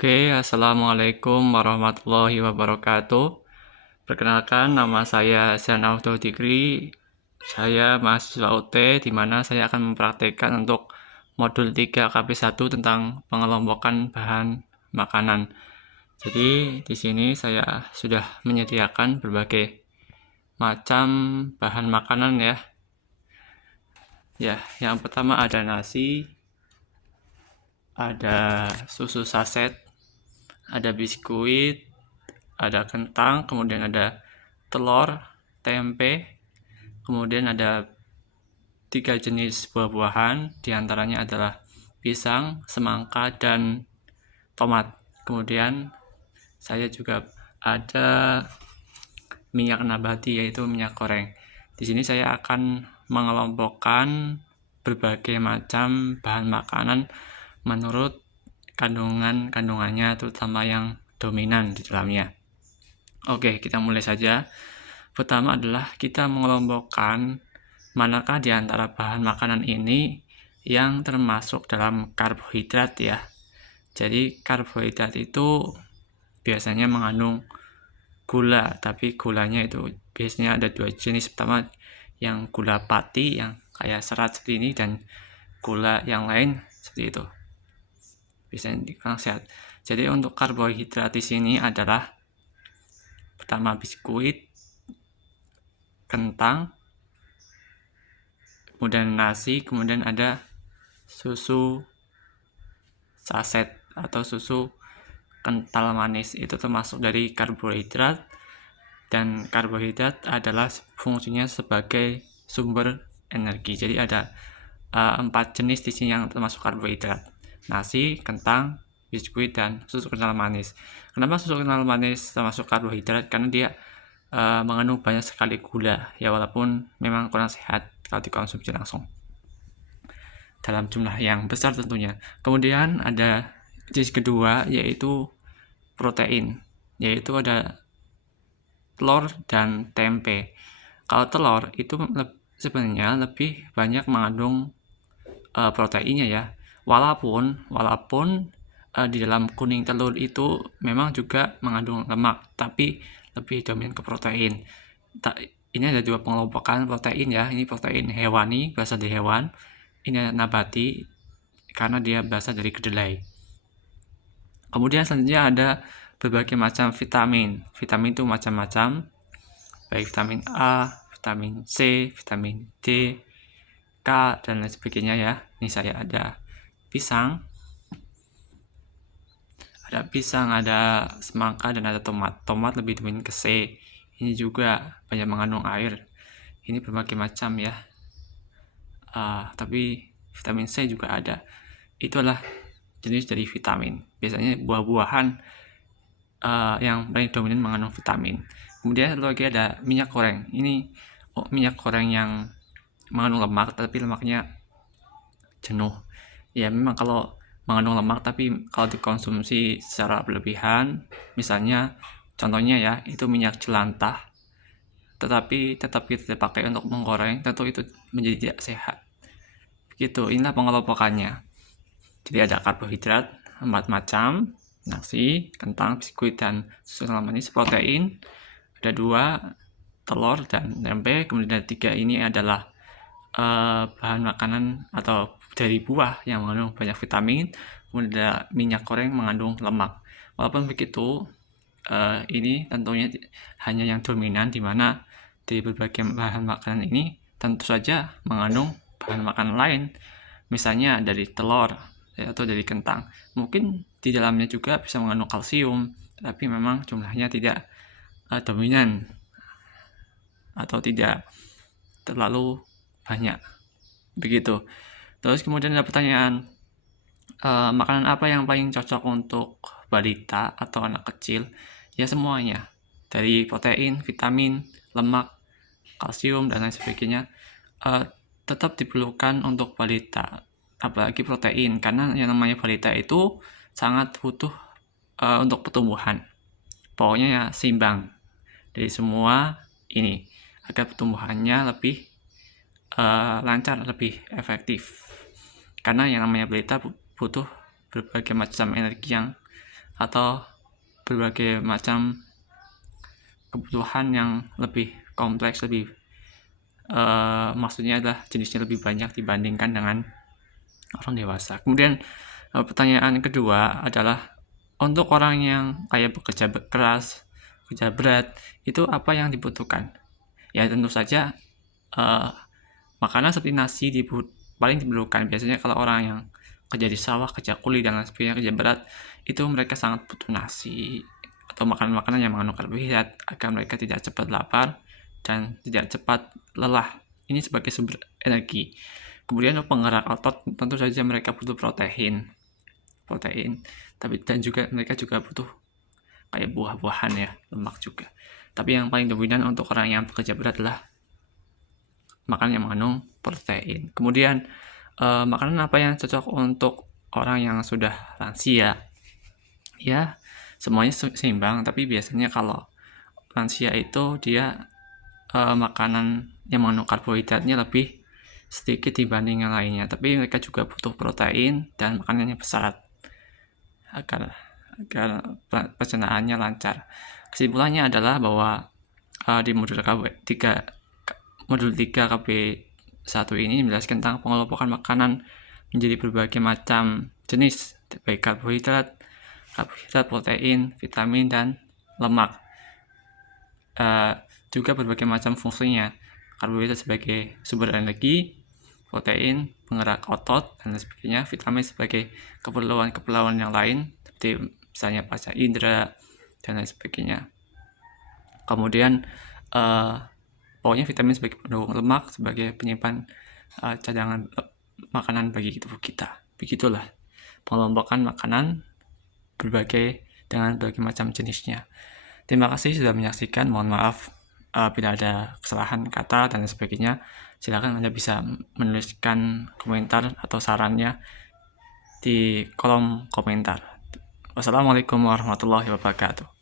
Oke, assalamualaikum warahmatullahi wabarakatuh. Perkenalkan, nama saya Zanaudo Dikri. Saya mahasiswa UT, di mana saya akan mempraktekkan untuk modul 3 KP1 tentang pengelompokan bahan makanan. Jadi, di sini saya sudah menyediakan berbagai macam bahan makanan ya. Ya, yang pertama ada nasi, ada susu saset, ada biskuit, ada kentang, kemudian ada telur, tempe, kemudian ada 3 jenis buah-buahan, diantaranya adalah pisang, semangka, dan tomat. Kemudian saya juga ada minyak nabati, yaitu minyak goreng. Di sini saya akan mengelompokkan berbagai macam bahan makanan menurut kandungannya, terutama yang dominan di dalamnya. Oke, kita mulai saja. Pertama adalah kita mengelompokkan manakah di antara bahan makanan ini yang termasuk dalam karbohidrat ya. Jadi karbohidrat itu biasanya mengandung gula, tapi gulanya itu biasanya ada 2 jenis. Pertama yang gula pati yang kayak serat seperti ini, dan gula yang lain seperti itu. Biasanya kurang sehat. Jadi untuk karbohidrat di sini adalah pertama biskuit, kentang, kemudian nasi, kemudian ada susu saset atau susu kental manis. Itu termasuk dari karbohidrat, dan karbohidrat adalah fungsinya sebagai sumber energi. Jadi ada 4 jenis di sini yang termasuk karbohidrat: nasi, kentang, biskuit, dan susu kental manis. Kenapa susu kental manis termasuk karbohidrat? Karena dia mengandung banyak sekali gula ya, walaupun memang kurang sehat kalau dikonsumsi langsung dalam jumlah yang besar tentunya. Kemudian ada jenis kedua, yaitu protein, yaitu ada telur dan tempe. Kalau telur itu sebenarnya lebih banyak mengandung proteinnya ya, walaupun di dalam kuning telur itu memang juga mengandung lemak, tapi lebih dominan ke protein. Ini ada 2 pengelompokan protein ya. Ini protein hewani, berasal dari hewan. Ini nabati, karena dia berasal dari kedelai. Kemudian selanjutnya ada berbagai macam vitamin. Vitamin itu macam-macam, baik vitamin A, vitamin C, vitamin D, K, dan lain sebagainya ya. Ini saya ada pisang, ada semangka, dan ada tomat. Tomat lebih dominan ke C. Ini juga banyak mengandung air. Ini berbagai macam ya. Tapi vitamin C juga ada. Itulah jenis dari vitamin. Biasanya buah-buahan yang paling dominan mengandung vitamin. Kemudian satu lagi ada minyak goreng. Ini minyak goreng yang mengandung lemak, tapi lemaknya jenuh. Ya memang kalau mengandung lemak, tapi kalau dikonsumsi secara berlebihan, misalnya contohnya ya, itu minyak jelantah, tetapi tetap kita pakai untuk menggoreng, tentu itu menjadi tidak sehat. Begitu, inilah pengelompokannya. Jadi ada karbohidrat 4 macam, nasi, kentang, biskuit, dan susu kental manis. Protein ada 2, telur dan tempe. Kemudian ada 3 ini adalah bahan makanan atau dari buah yang mengandung banyak vitamin. Kemudian ada minyak goreng mengandung lemak. Walaupun begitu, ini tentunya hanya yang dominan, di mana di berbagai bahan makanan ini tentu saja mengandung bahan makanan lain, misalnya dari telur atau dari kentang. Mungkin di dalamnya juga bisa mengandung kalsium, tapi memang jumlahnya tidak dominan atau tidak terlalu banyak. Begitu. Terus kemudian ada pertanyaan, makanan apa yang paling cocok untuk balita atau anak kecil? Ya semuanya, dari protein, vitamin, lemak, kalsium, dan lain sebagainya, tetap diperlukan untuk balita, apalagi protein, karena yang namanya balita itu sangat butuh untuk pertumbuhan. Pokoknya ya seimbang dari semua ini, agar pertumbuhannya lebih lancar, lebih efektif. Karena yang namanya balita butuh berbagai macam energi yang atau berbagai macam kebutuhan yang lebih kompleks, maksudnya adalah jenisnya lebih banyak dibandingkan dengan orang dewasa. Kemudian pertanyaan kedua adalah, untuk orang yang kayak bekerja keras, kerja berat, itu apa yang dibutuhkan? Ya tentu saja makanan seperti nasi paling diperlukan. Biasanya kalau orang yang kerja di sawah, kerja kuli, dan lain sebagainya, kerja berat, itu mereka sangat butuh nasi atau makanan-makanan yang mengandung karbohidrat agar mereka tidak cepat lapar dan tidak cepat lelah. Ini sebagai sumber energi. Kemudian untuk penggerak otot, tentu saja mereka butuh protein, dan juga mereka juga butuh kayak buah-buahan ya, lemak juga. Tapi yang paling dominan untuk orang yang bekerja berat adalah makanan yang mengandung protein. Kemudian makanan apa yang cocok untuk orang yang sudah lansia? Ya, semuanya seimbang, tapi biasanya kalau lansia itu dia makanan yang mengandung karbohidratnya lebih sedikit dibanding yang lainnya, tapi mereka juga butuh protein dan makanannya besar agar pencernaannya lancar. Kesimpulannya adalah bahwa di modul 3 KB1 ini menjelaskan tentang pengelompokan makanan menjadi berbagai macam jenis, baik karbohidrat, protein, vitamin, dan lemak. Juga berbagai macam fungsinya. Karbohidrat sebagai sumber energi, protein penggerak otot dan sebagainya, vitamin sebagai keperluan yang lain seperti misalnya panca indera dan lain sebagainya. Kemudian pokoknya vitamin sebagai pendukung, lemak sebagai penyimpan cadangan makanan bagi tubuh kita. Begitulah pengelompokan makanan dengan berbagai macam jenisnya. Terima kasih sudah menyaksikan. Mohon maaf bila ada kesalahan kata dan sebagainya. Silakan Anda bisa menuliskan komentar atau sarannya di kolom komentar. Wassalamualaikum warahmatullahi wabarakatuh.